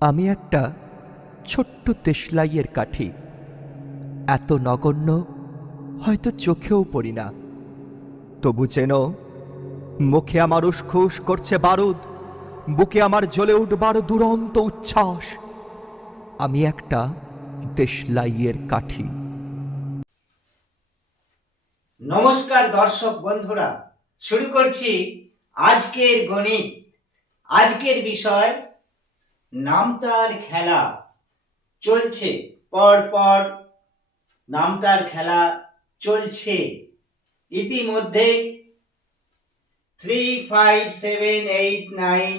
আমি একটা ছোট্ট দেশলাইয়ের কাঠি। এত নগণ্য, হয়তো চোখেও পড়ি না। তবু যেন মুখে আমার উসখুস করছে বারুদ, বুকে আমার জ্বলে উঠবার দুরন্ত উচ্ছ্বাস। আমি একটা দেশলাইয়ের কাঠি। নমস্কার দর্শক বন্ধুরা, শুরু করছি আজকের গণিত। আজকের বিষয় নামতার খেলা চলছে, পর পর নামতার খেলা চলছে। ইতিমধ্যে three five seven eight nine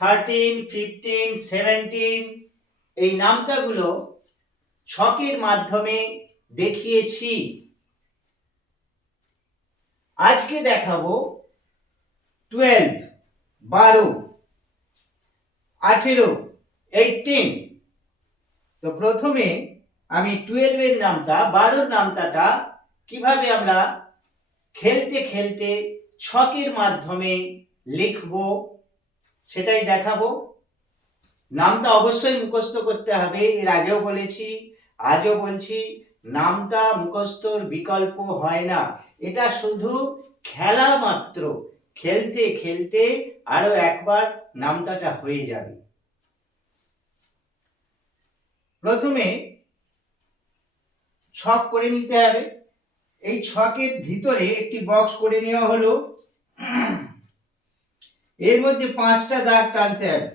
thirteen fifteen seventeen এই নামতাগুলো ছকের মাধ্যমে দেখিয়েছি। আজকে দেখাবো টুয়েলভ বারো আঠেরো এইটিন তো প্রথমে আমি টুয়েলভের নামটা, বারোর নামতাটা কীভাবে আমরা খেলতে খেলতে ছকের মাধ্যমে লিখব সেটাই দেখাবো। নামটা অবশ্যই মুখস্থ করতে হবে, এর আগেও বলেছি, আজও বলছি, নামটা মুখস্থর বিকল্প হয় না। এটা শুধু খেলা মাত্র, খেলতে খেলতে আরও একবার নামতাটা হয়ে যাবে। প্রথমে ছক করে নিতে হবে। এই ছকের ভিতরে একটি বক্স করে নেওয়া হলো। এর মধ্যে পাঁচটা দাগ টানতে হবে।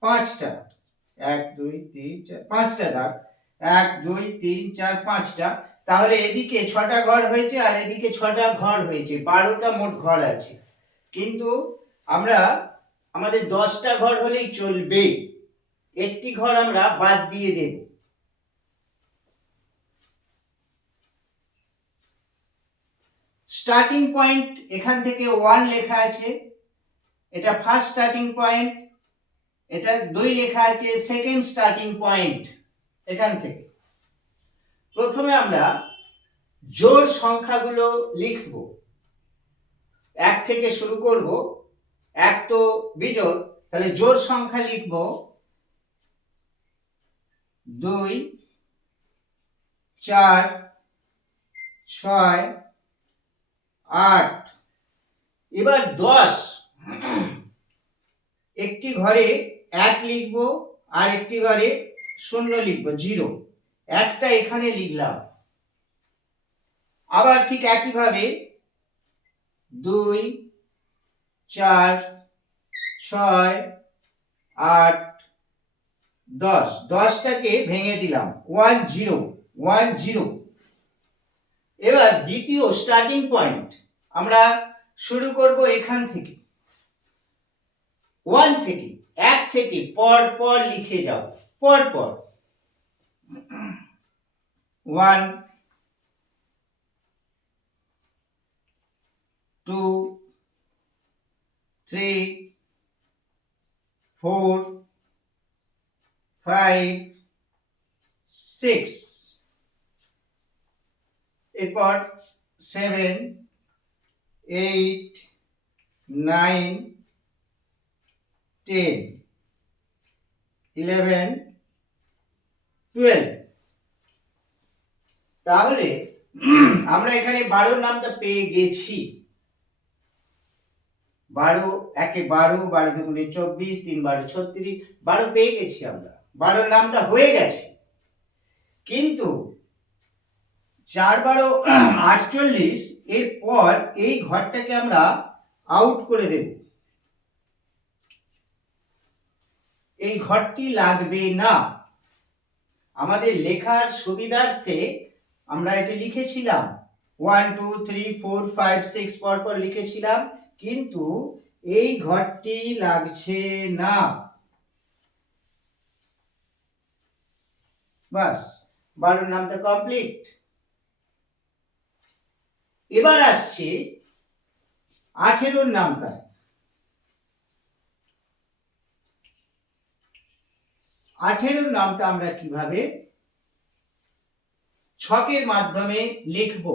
পাঁচটা। এক, দুই, তিন, চার, পাঁচটা দাগ। এক, দুই, তিন, চার, পাঁচটা। তাহলে এদিকে ছটা ঘর হয়েছে আর এদিকে ছটা ঘর হয়েছে। বারোটা মোট ঘর আছে। কিন্তু আমরা আমাদের দশটা ঘর হলেই চলবে। একটি ঘর আমরা বাদ দিয়ে দেব। স্টার্টিং পয়েন্ট এখান থেকে ওয়ান লেখা আছে। এটা ফার্স্ট স্টার্টিং পয়েন্ট এটা দুই লেখা আছে সেকেন্ড স্টার্টিং পয়েন্ট এখান থেকে। প্রথমে আমরা জোর সংখ্যাগুলো লিখব। এক থেকে শুরু করব, এক তো বিজোড়, তাহলে জোর সংখ্যা লিখব দুই, চার, ছয়, আট। এবার দশ। একটি ঘরে এক লিখব আর একটি ঘরে শূন্য লিখব, জিরো। একটা এখানে লিখলাম। আবার ঠিক একইভাবে দুই, চার, ছয়, আট, দশ। দশটাকে ভেঙে দিলাম। One zero one zero. এবার দ্বিতীয় স্টার্টিং পয়েন্ট আমরা শুরু করব এখান থেকে। ওয়ান থেকে, এক থেকে পর পর লিখে যাও। পর পর। One two three four five six এরপর seven eight nine ten eleven twelve তাহলে আমরা এখানে বারো নামটা পেয়ে গেছি। বারো, একে বারো বারো দুগুণে চব্বিশ, তিন বারো ছত্রিশ, বারো পেয়ে গেছি আমরা। বারোর নামটা হয়ে গেছে। কিন্তু চার বারো, আটচল্লিশ এর পর এই ঘরটাকে আমরা আউট করে দেব। এই ঘরটি লাগবে না। আমাদের লেখার সুবিধার্থে আমরা এটি লিখেছিলাম। One two three four five six পর পর লিখেছিলাম। কিন্তু এই ঘরটি লাগছে না। বাস বারোর নামটা কমপ্লিট এবার আসছে আঠেরোর নামটা আঠেরোর নামটা আমরা কীভাবে ছকের মাধ্যমে লিখব?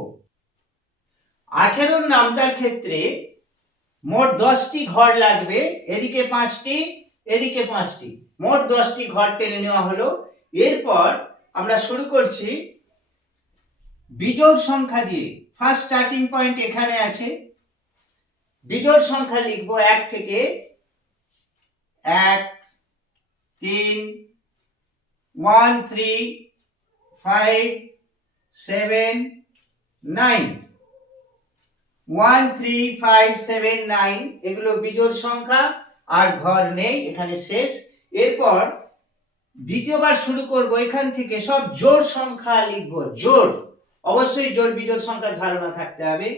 আঠেরোর নামতার ক্ষেত্রে মোট দশটি ঘর লাগবে, এদিকে পাঁচটি এদিকে পাঁচটি। মোট দশটি ঘর টেনে নেওয়া হলো। এরপর আমরা শুরু করছি বিজোড় সংখ্যা দিয়ে। ফার্স্ট স্টার্টিং পয়েন্ট এখানে আছে। বিজোড় সংখ্যা লিখব এক থেকে এক, তিন one three five seven nine one three five seven nine এগুলো বিজোড় সংখ্যা, আর ঘর নেই, এখানে শেষ। এরপর দ্বিতীয়বার শুরু করব, এখান থেকে সব জোড় সংখ্যা লিখব, জোড়। অবশ্যই জোড় বিজোড় সংখ্যার ধারণা থাকতে হবে।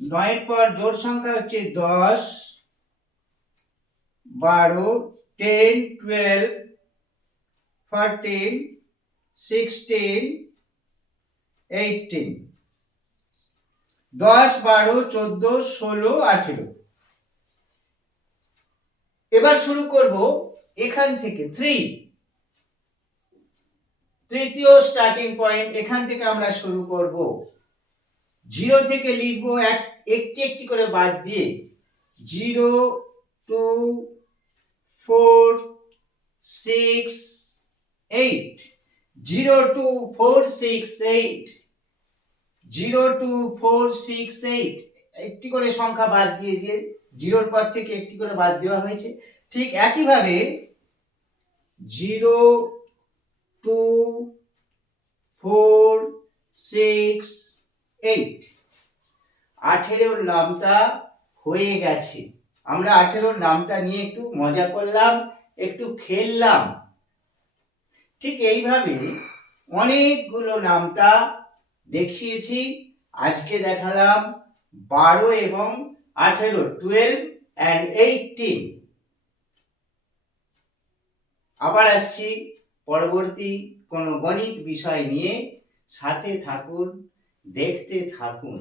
নয়ের পর জোড় সংখ্যা হচ্ছে দশ, বারো ten twelve thirteen sixteen eighteen দশ, বারো, চোদ্দ, ষোলো, আঠেরো। এবার শুরু করব এখান থেকে, থ্রি। তৃতীয় স্টার্টিং পয়েন্ট এখান থেকে আমরা শুরু করব। জিরো থেকে লিখব এক, একটি একটি করে বাদ দিয়ে zero, two, four, six, eight. Zero, two, four, six, eight. Zero two four six eight. একটি করে সংখ্যা বাদ দিয়ে দিয়ে জিরোর পর থেকে একটি করে বাদ দেওয়া হয়েছে। ঠিক একইভাবে zero two four six eight. আঠেরোর নামটা হয়ে গেছে। আমরা আঠেরোর নামটা নিয়ে একটু মজা করলাম, একটু খেললাম। ঠিক এইভাবে অনেকগুলো নামতা দেখিয়েছি, আজকে দেখালাম বারো এবং আঠেরো টুয়েলভ অ্যান্ড এইটিন আবার আসছি পরবর্তী কোনো গণিত বিষয় নিয়ে। সাথে থাকুন, দেখতে থাকুন।